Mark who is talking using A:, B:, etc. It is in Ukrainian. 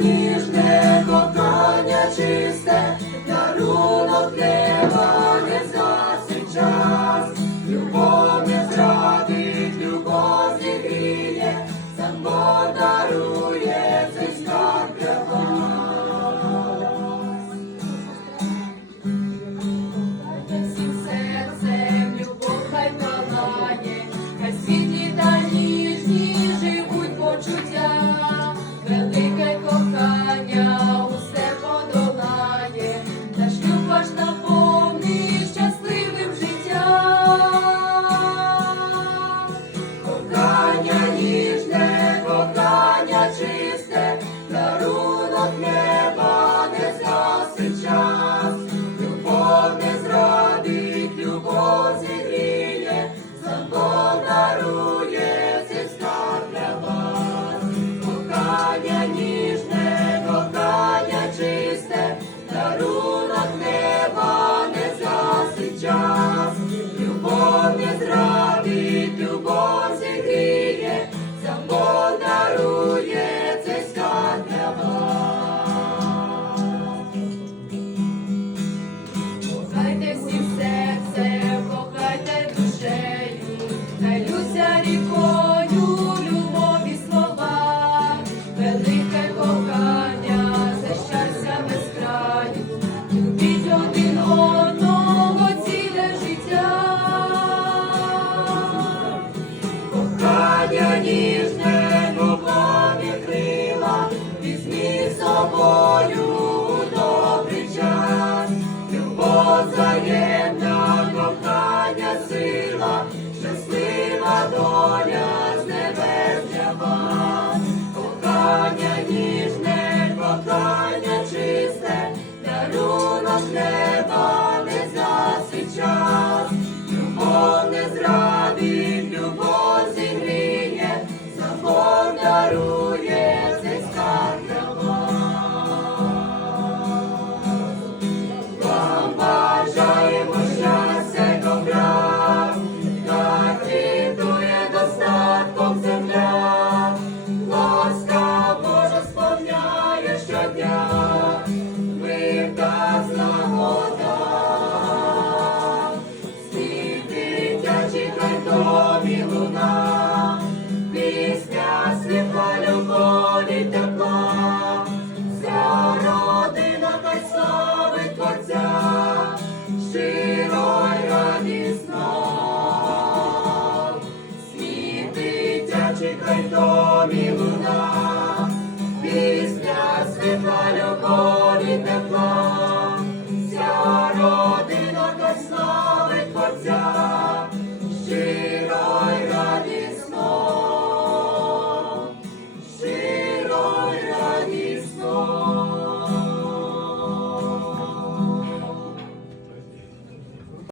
A: ніжне кохання чисте, дарунок не. тебе ніжне нуба крила, візьми собою добрий час, любов взаємна, кохання сил. щодня, ми та нагода, світи дитячі хай луна, пісня світла любові тепла, вся родина хай слави Творця, щиро й радісно, світи дитячі хай домі луна. Peace, God. in thy accord in the